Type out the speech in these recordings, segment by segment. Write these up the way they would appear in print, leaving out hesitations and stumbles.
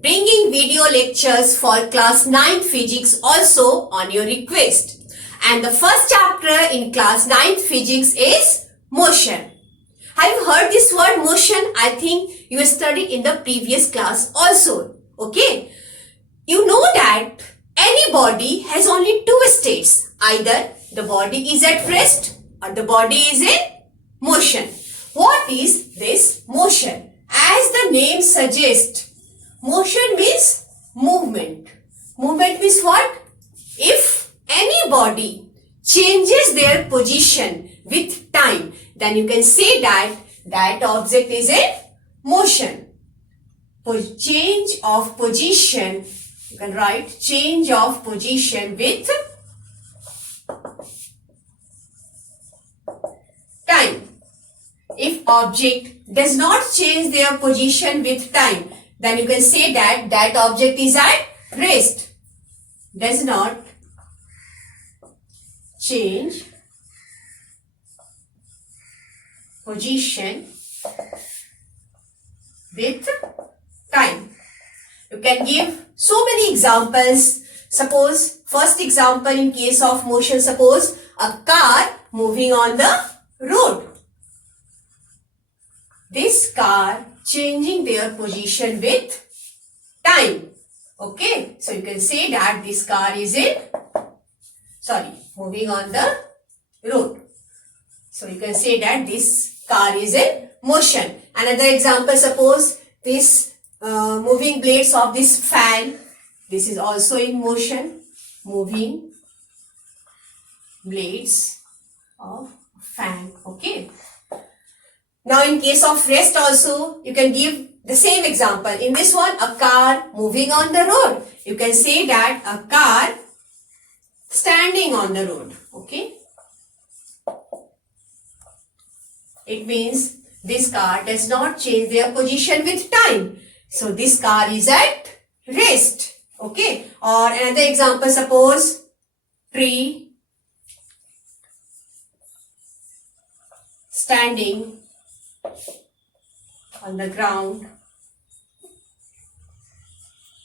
bringing video lectures for class 9 physics also on your request. And the first chapter in class 9 physics is motion. Have you heard this word motion? I think you studied in the previous class also. Okay. You know that any body has only two states. Either the body is at rest or the body is in motion. What is this motion? As the name suggests, motion means movement. Movement means what? If any body changes their position with time, then you can say that that object is in motion. Change of position, you can write change of position with time. If object does not change their position with time, then you can say that that object is at rest. Does not change position with time. You can give so many examples. Suppose, first example in case of motion, suppose a car moving on the road. This car changing their position with time. Okay, so you can say that this car is moving on the road. So you can say that this car is in motion. Another example, suppose this moving blades of this fan, this is also in motion. Moving blades of fan. Okay. Now in case of rest also, you can give the same example. In this one, a car moving on the road. You can say that a car standing on the road. Okay. It means this car does not change their position with time. So this car is at rest. Okay. Or another example, suppose tree standing on the ground.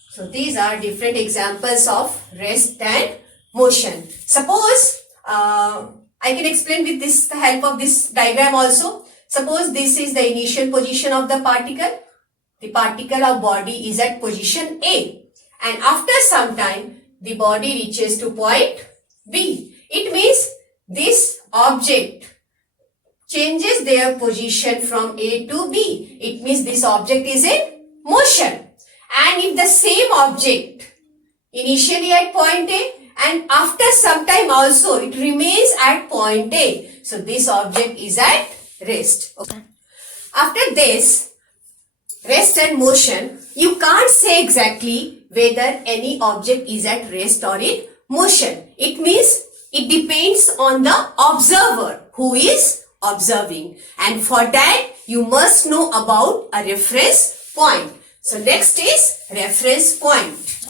So these are different examples of rest and motion. Suppose I can explain with this, the help of this diagram also. Suppose this is the initial position of the particle. The particle of body is at position A, and after some time the body reaches to point B. It means this object changes their position from A to B. It means this object is in motion. And if the same object initially at point A and after some time also it remains at point A, so this object is at rest. Okay. After this rest and motion, you can't say exactly whether any object is at rest or in motion. It means it depends on the observer who is observing, and for that you must know about a reference point. So next is reference point.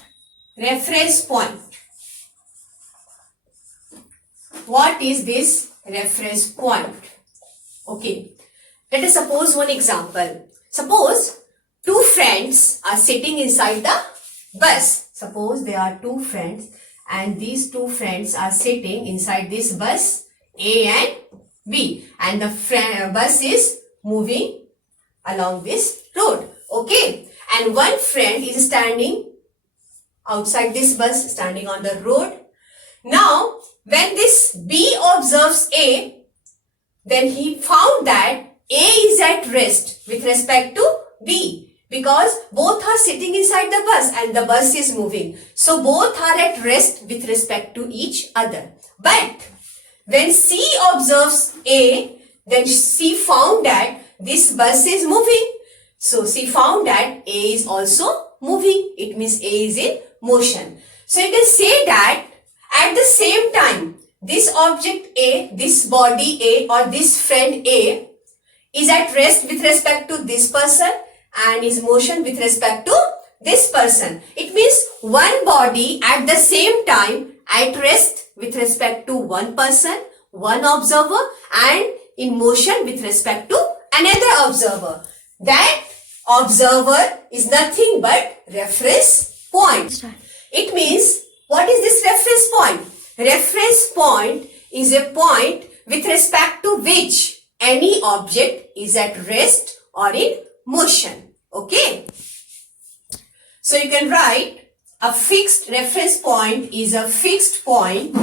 Reference point. What is this reference point? Okay, let us suppose one example. Suppose two friends are sitting inside the bus. Suppose there are two friends and these two friends are sitting inside this bus A and B, and the bus is moving along this road. Okay, and one friend is standing outside this bus, standing on the road. Now when this B observes A, then he found that A is at rest with respect to B, because both are sitting inside the bus and the bus is moving. So both are at rest with respect to each other. But when C observes A, then C found that this bus is moving. So C found that A is also moving. It means A is in motion. So you can say that at the same time, this object A, this body A or this friend A is at rest with respect to this person and is motion with respect to this person. It means one body at the same time at rest with respect to one person, one observer, and in motion with respect to another observer. That observer is nothing but reference point. It means, what is this reference point? Reference point is a point with respect to which any object is at rest or in motion. Okay. So you can write a fixed reference point is a fixed point.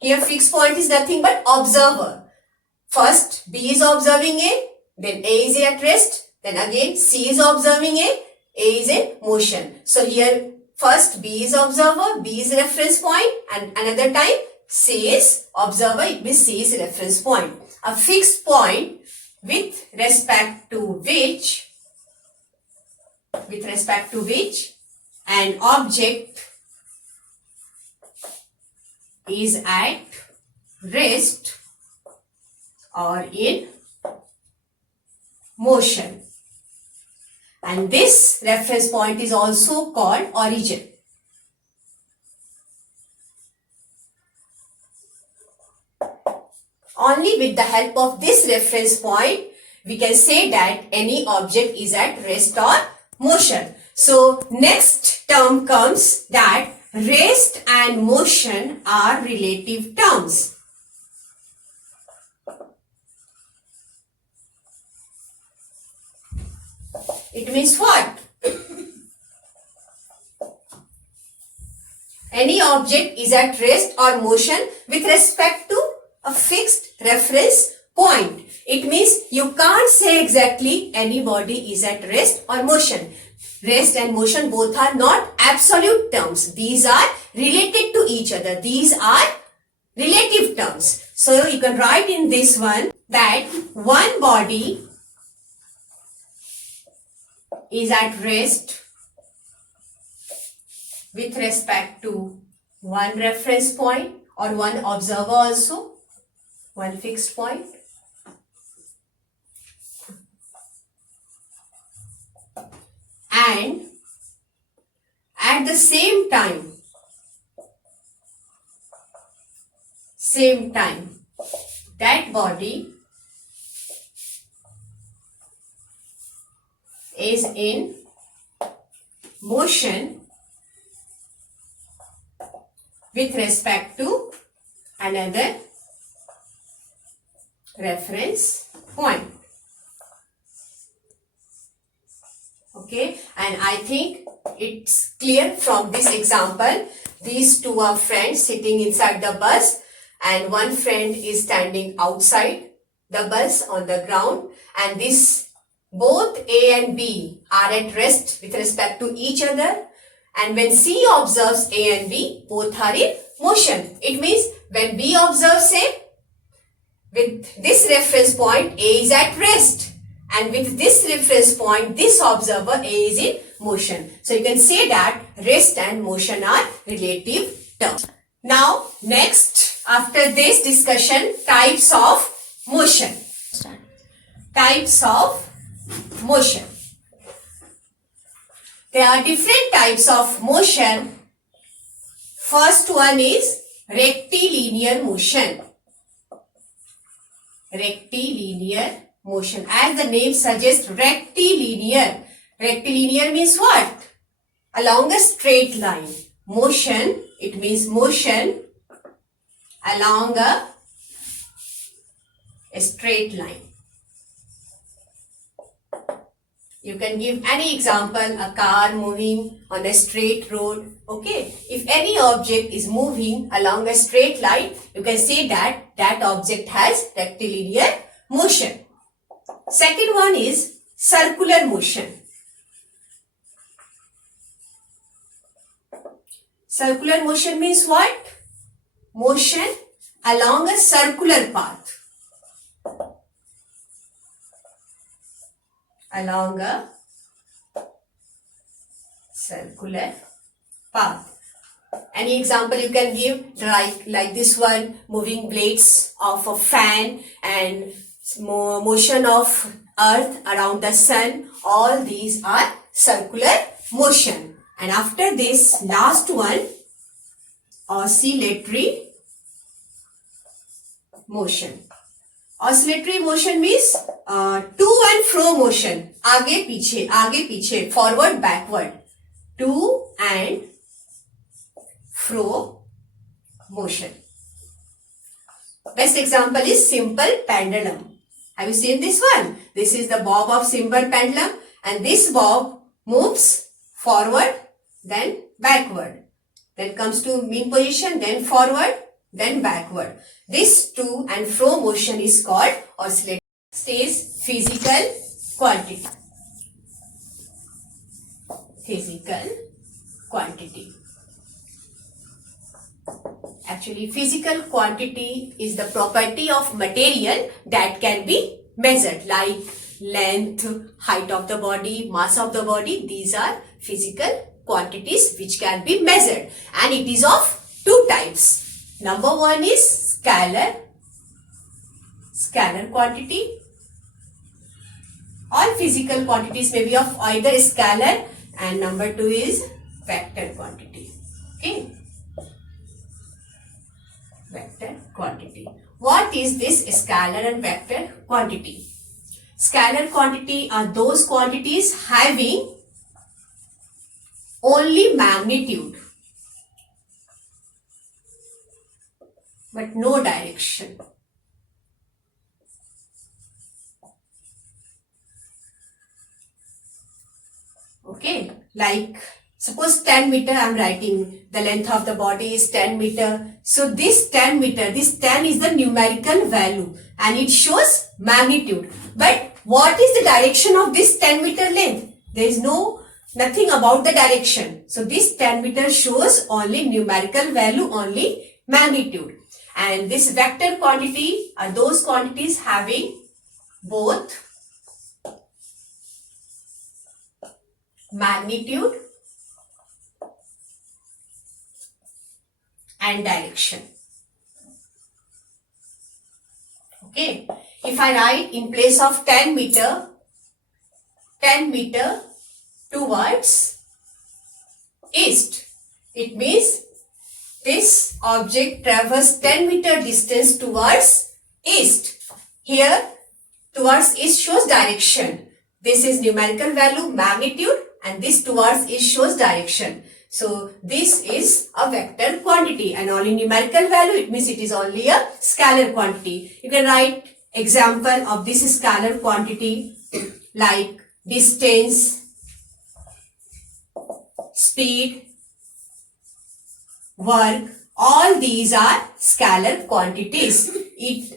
Here fixed point is nothing but observer. First B is observing A, then A is at rest, then again C is observing A is in motion. So here first B is observer, B is reference point, and another time C is observer, it means C is reference point. A fixed point with respect to which an object is at rest or in motion. And this reference point is also called origin. Only with the help of this reference point, we can say that any object is at rest or motion. So, next term comes that rest and motion are relative terms. It means what? Any object is at rest or motion with respect to a fixed reference point. It means you can't say exactly any body is at rest or motion. Rest and motion both are not absolute terms. These are related to each other. These are relative terms. So you can write in this one that one body is at rest with respect to one reference point or one observer also, one fixed point. And at the same time, that body is in motion with respect to another reference point. Okay, and I think it's clear from this example. These two are friends sitting inside the bus, and one friend is standing outside the bus on the ground, and this both A and B are at rest with respect to each other, and when C observes A and B, both are in motion. It means when B observes A, with this reference point A is at rest, and with this reference point this observer A is in motion. So you can say that rest and motion are relative terms. Now next, after this discussion, types of motion. Types of motion. There are different types of motion. First one is rectilinear motion. Rectilinear motion. As the name suggests, rectilinear. Rectilinear means what? Along a straight line. Motion, it means motion along a straight line. You can give any example, a car moving on a straight road. Okay, if any object is moving along a straight line, you can say that that object has rectilinear motion. Second one is circular motion. Circular motion means what? Motion along a circular path. Along a circular path. Any example you can give, like this one, moving blades of a fan and motion of earth around the sun. All these are circular motion. And after this, last one, oscillatory motion. Oscillatory motion means to and fro motion. आगे पीछे, forward, backward. To and fro motion. Best example is simple pendulum. Have you seen this one? This is the bob of simple pendulum, and this bob moves forward, then backward. Then comes to mean position, then forward, then backward. This to and fro motion is called oscillatory. Next is physical quantity. Physical quantity. Actually, physical quantity is the property of material that can be measured, like length, height of the body, mass of the body. These are physical quantities which can be measured, and it is of two types. Number one is scalar quantity. All physical quantities may be of either scalar, and number two is vector quantity. Okay. Vector quantity. What is this scalar and vector quantity? Scalar quantity are those quantities having only magnitude but no direction. Okay, like suppose 10 meter I am writing, the length of the body is 10 meter. So this 10 meter, this 10 is the numerical value and it shows magnitude. But what is the direction of this 10 meter length? There is nothing about the direction. So this 10 meter shows only numerical value, only magnitude. And this vector quantity are those quantities having both magnitude and direction. Okay. If I write in place of 10 meter towards east, it means this object travels 10 meter distance towards east. Here towards east shows direction. This is numerical value, magnitude, and this towards east shows direction. So this is a vector quantity and only numerical value. It means it is only a scalar quantity. You can write example of this scalar quantity like distance, speed, work. All these are scalar quantities.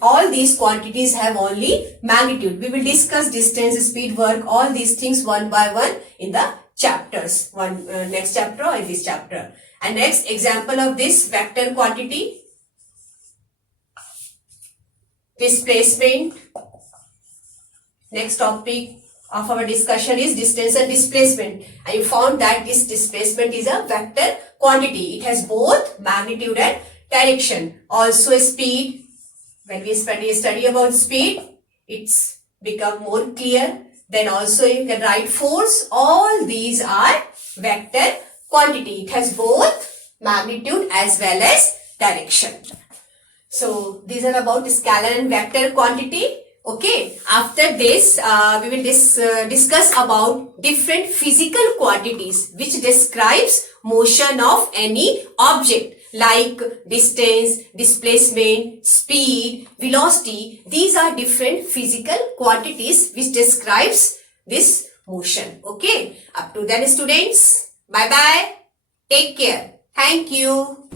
All these quantities have only magnitude. We will discuss distance, speed, work, all these things one by one in the chapters. Next chapter or in this chapter. And next example of this vector quantity, displacement. Next topic of our discussion is distance and displacement. And you found that this displacement is a vector quantity. It has both magnitude and direction. Also speed. When we study about speed, it's become more clear. Then also you can write force. All these are vector quantity. It has both magnitude as well as direction. So these are about scalar and vector quantity. Okay. After this, we will discuss about different physical quantities which describes motion of any object, like distance, displacement, speed, velocity. These are different physical quantities which describes this motion. Okay. Up to then students. Bye bye. Take care. Thank you.